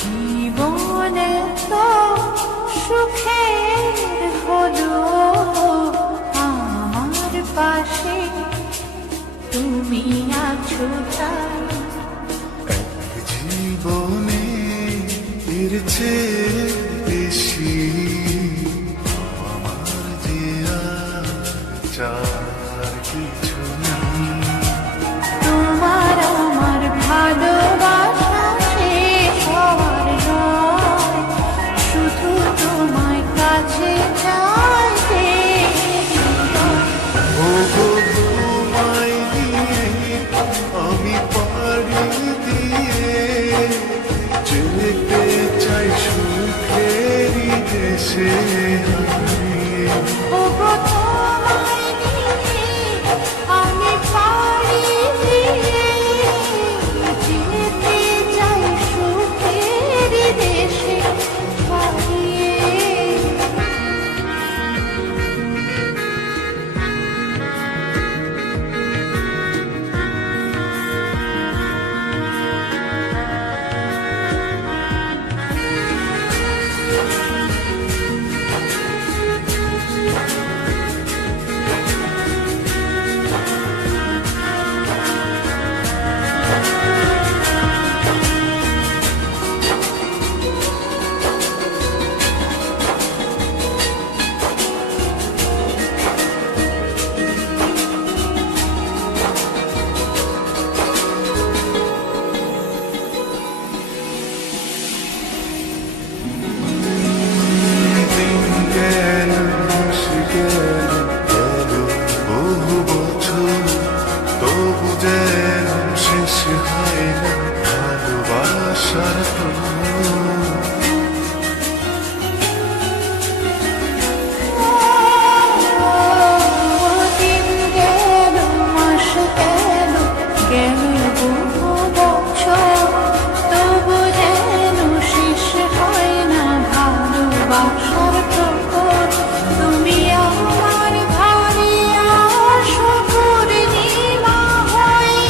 জীবনে তো সুখের হলো আমার পাশে তুমি আছো তাই। জীবনে এর চেয়ে বেশি আমার যে আর চার কিছু নেই। তোমার আমার ভালোবাসা শেষ হওয়ার নয়, শুধু তোমায় কাছে চাইতে। ওগো তোমায় দিয়ে আমি পাড়ি দিয়ে যেতে চাই সুখেরই দেশে হারিয়ে। ওগো তোমায় নিয়ে আমি পাড়ি দিয়ে যেতে চাই সুখের দেশে হারিয়ে। বহু বছর তবু যেন শেষ হয় না ভালোবাসার দিন গেল, মাস গেল, গেল বহু বছর, তবু যেন শেষ হয় না ভালোবাসার প্রহর। তুমি আমার ঘরে আসো পূর্ণিমা হয়ে,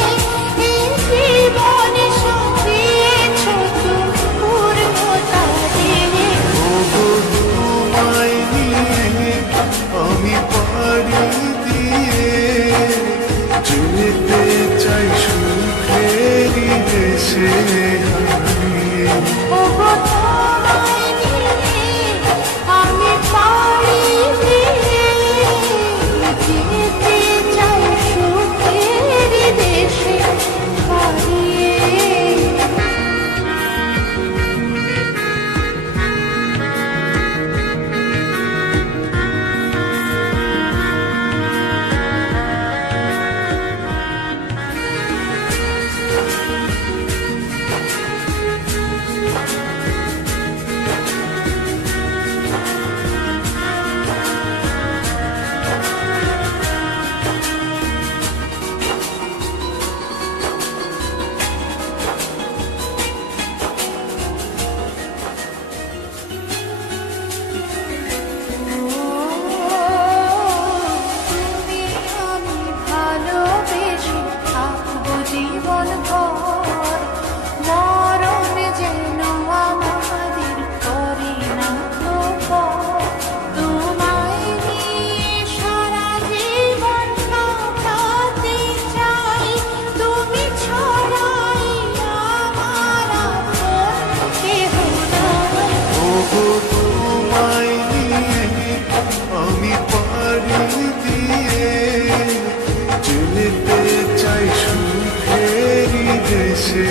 এই জীবনে সাজিয়েছ তুমি পূর্ণতা দিয়ে। ওগো তোমায় নিয়ে আমি পাড়ি দিয়ে যেতে চাই সুখেরই দেশে হারিয়ে। ওগো তোমায় নিয়ে আমি পাড়ি দিয়ে যেতে চাই সুখের দেশে হারিয়ে। তুমি আমি ভালোবেসে থাকবো জীবন ভর, মরণ যেন আমাদের করে না তো পর। তোমায় নিয়ে সারা জীবন কাটাতে চাই, তুমি ছড়াই আমার আপন কেহ নাই। ওগো তোমায় নিয়ে আমি পাড়ি দিয়ে যেতে চাই সুখেরই দেশে